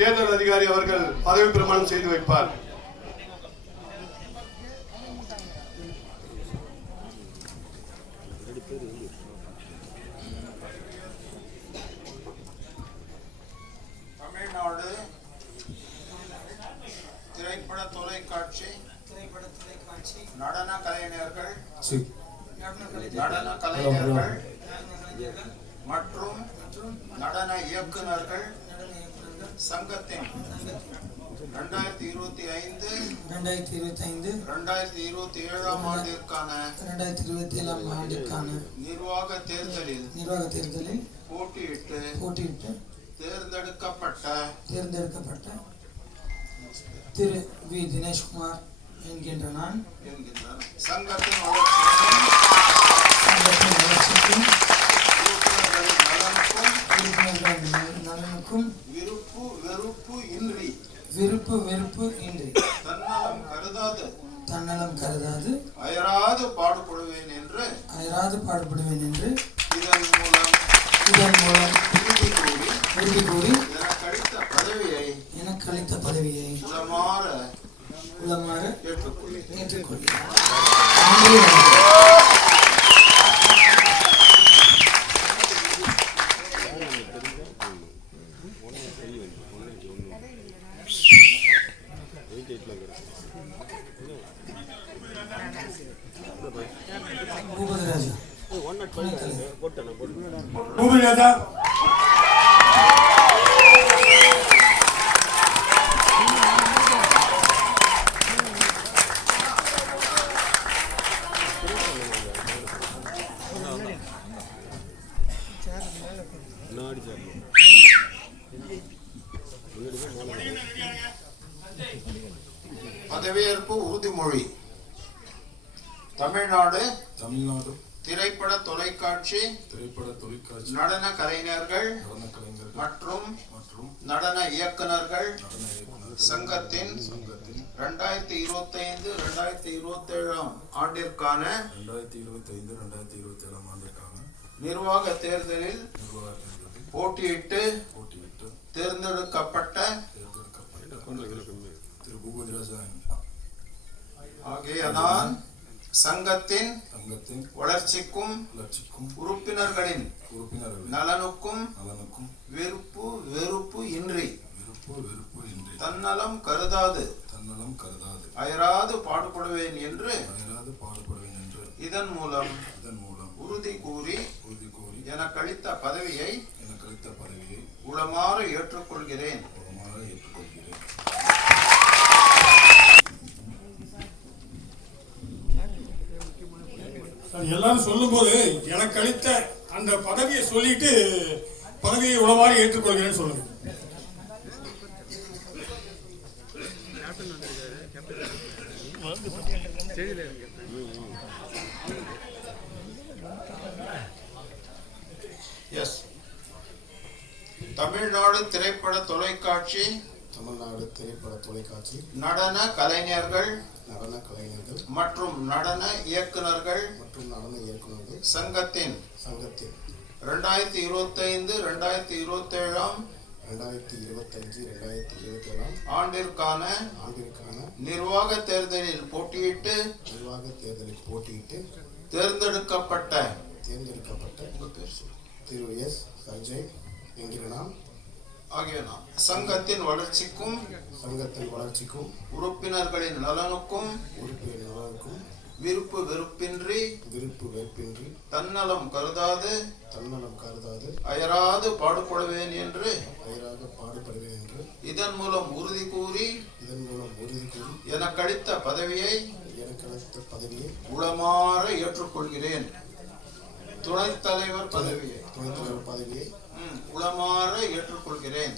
தேர்தல் அதிகாரி அவர்கள் பதவி பிரமாணம் செய்து வைப்பார். தமிழ்நாடு திரைப்பட தொலைக்காட்சி நடன கலைஞர்கள் மற்றும் நடன இயக்குநர்கள் சங்கத்தின் 2025-2027 ஆண்டிற்கான நிர்வாக தேர்தலில் போட்டியிட்டு தேர்ந்தெடுக்கப்பட்ட திரு வி தினேஷ்குமார் என்கின்ற நான் சங்கத்தின் நலனுக்கும் விருப்பு வெறுப்பு இன்றி தன்னலம் கருதாது அயராது பாடுபடுவேன் என்று இதன் மூலம் உறுதி கூறி எனக்கு அளித்த பதவியை உளமாற ஏற்றுக்கொள்கிறேன். பூபதிராஜா பதவியேற்பு உறுதிமொழி. தமிழ்நாடு திரைப்பட தொலைக்காட்சி நடன கலைஞர்கள் மற்றும் நடன இயக்குநர்கள் சங்கத்தின் 2025-2027 ஆண்டிற்கான நிர்வாக தேர்தலில் போட்டியிட்டு தேர்ந்தெடுக்கப்பட்ட திரு பூபதிராஜா ஆகிய நான் சங்கத்தின் வளர்ச்சிக்கும் உறுப்பினர்களின் நலனுக்கும் விருப்பு வெறுப்பு இன்றி தன்னலம் கருதாது அயராது பாடுபடுவேன் என்று இதன் மூலம் உறுதி கூறி எனக்களித்த பதவியை உளமாற ஏற்றுக்கொள்கிறேன். எல்லாரும் சொல்லும் போது எனக்கு அளித்த அந்த பதவியை சொல்லிட்டு பதவியை உளமாற ஏற்றுக்கொள்கிறேன்னு சொல்லுங்க. தமிழ்நாடு திரைப்பட தொலைக்காட்சி நடன கலைஞர்கள் மற்றும் நடன இயக்குநர்கள் சங்கத்தின் 2025-2027 ஆண்டிற்கான நிர்வாக தேர்தலில் போட்டியிட்டு தேர்ந்தெடுக்கப்பட்ட திரு எஸ் சஞ்சய் என்கிற நான் ஆகிய நான் சங்கத்தின் வளர்ச்சிக்கும் உறுப்பினர்களின் நலனுக்கும் விருப்பு வெறுப்பின்றி தன்னலம் கருதாது அயராது பாடுபடுவேன் என்று இதன் மூலம் உறுதி கூறி எனக்களித்த பதவியை உளமாற ஏற்றுக்கொள்கிறேன். துணைத் தலைவர் பதவியை உளமாற ஏற்றுக்கொள்கிறேன்.